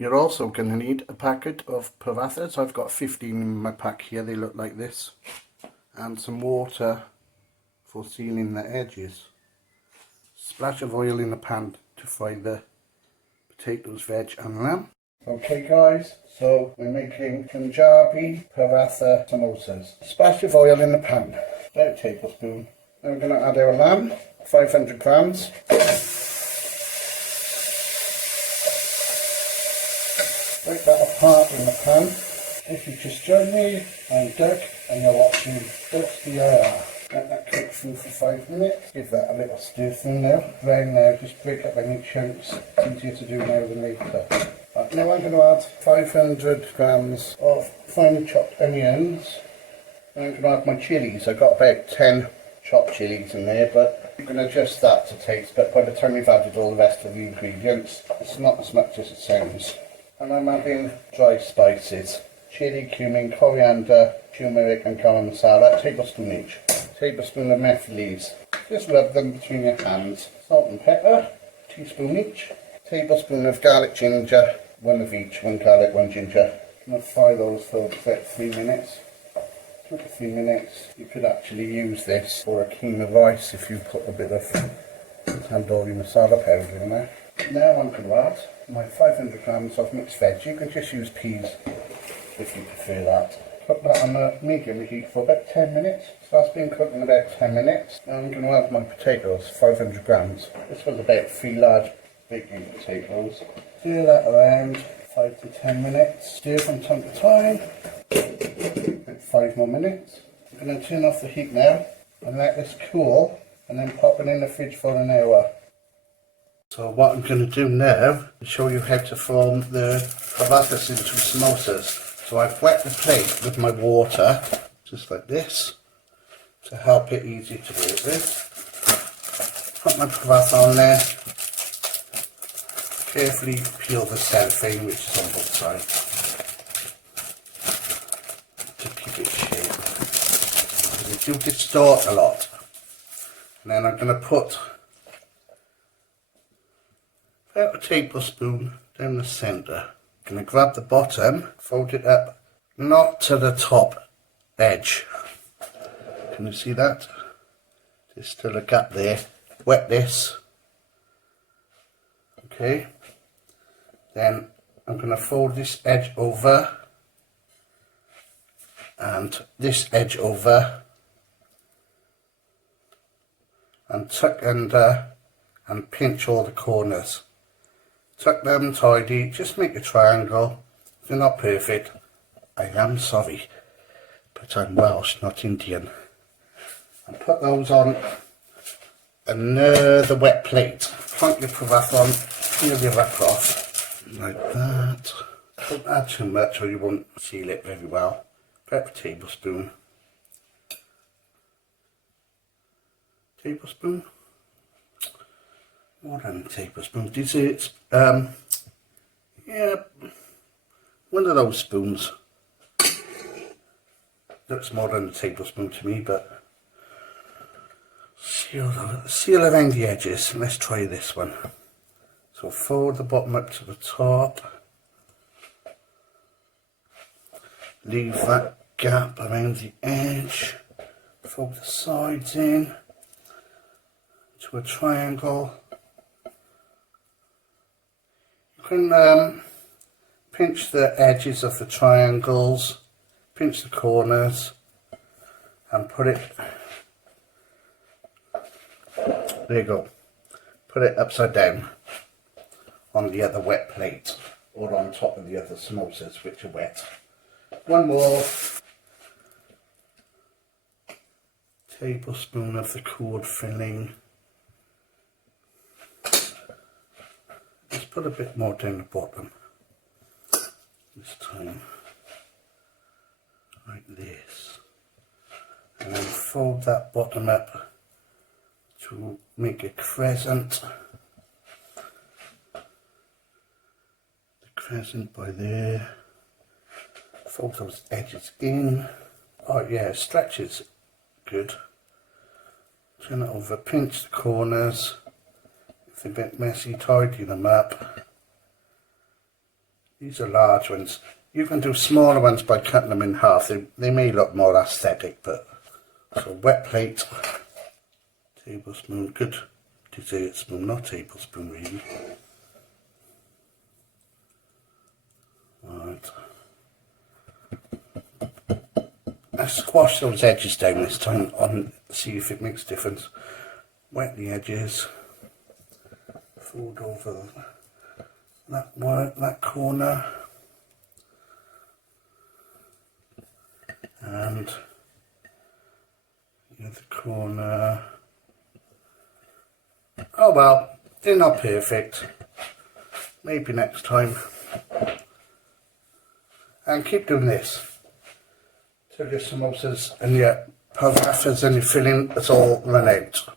You're also going to need a packet of Parathas. I've got 15 in my pack here, they look like this. And some water for sealing the edges. Splash of oil in the pan to fry the potatoes, veg and lamb. Okay guys, so we're making Punjabi Paratha samosas. Splash of oil in the pan, about a tablespoon. Then we're going to add our lamb, 500 grams. Break that apart in the pan. If you just join me, I'm Doug and you're watching Doug's B.I.R. Let that cook through for 5 minutes. Give that a little stir through now. Brown now, just break up any chunks. It's easier to do now than later. Right, now I'm going to add 500 grams of finely chopped onions. And I'm going to add my chilies. I've got about 10 chopped chilies in there, but you can adjust that to taste. But by the time you've added all the rest of the ingredients, it's not as much as it sounds. And I'm adding dry spices. Chili, cumin, coriander, turmeric and garam masala, a tablespoon each. Tablespoon of mentha leaves. Just rub them between your hands. Salt and pepper, teaspoon each. Tablespoon of garlic ginger, one of each, 1 garlic, 1 ginger. I'm going to fry those for about 3 minutes. 2 to 3 minutes. You could actually use this for a keema rice if you put a bit of tandoori masala powder in there. Now I'm going to add my 500 grams of mixed veg. You can just use peas if you prefer that. Cook that on a medium heat for about 10 minutes. So that's been cooking about 10 minutes. Now I'm going to add my potatoes, 500 grams. This was about 3 large baking potatoes. Stir that around 5 to 10 minutes. Stir from time to time. About 5 more minutes. I'm going to turn off the heat now and let this cool and then pop it in the fridge for an hour. So what I'm going to do now is show you how to form the Parathas into samosas. So I've wet the plate with my water, just like this, to help it easy to work with. Put my paratha on there. Carefully peel the cellophane, which is on both sides, to keep it shape. They do distort a lot. And then I'm going to put about a tablespoon down the centre. I'm going to grab the bottom, fold it up, not to the top edge. Can you see that? There's still a gap there. Wet this. Okay. Then I'm going to fold this edge over and this edge over and tuck under and pinch all the corners. Tuck them tidy, just make a triangle. If they're not perfect, I am sorry, but I'm Welsh, not Indian. And put those on another wet plate. Plonk your paratha on, peel your wrap off, like that. Don't add too much or you won't seal it very well. About a tablespoon. Tablespoon? More than a tablespoon. This is, yeah, one of those spoons. Looks more than a tablespoon to me, but seal around the edges. Let's try this one. So fold the bottom up to the top. Leave that gap around the edge. Fold the sides in to a triangle. You can pinch the edges of the triangles, pinch the corners and put it, there you go, put it upside down on the other wet plate or on top of the other samosas which are wet. One more tablespoon of the curd filling. Let's put a bit more down the bottom this time, like this, and then fold that bottom up to make a crescent. The crescent by there. Fold those edges in. Oh yeah, stretches good. Turn it over, pinch the corners. If they're a bit messy, tidy them up. These are large ones. You can do smaller ones by cutting them in half. They may look more aesthetic, but so wet plate, tablespoon, good dessert spoon, not tablespoon really. Right. I squash those edges down this time on, see if it makes a difference. Wet the edges, fold over that corner, and the other corner. Oh well, they're not perfect. Maybe next time. And keep doing this till your samosas and your parathas and your filling is all run out.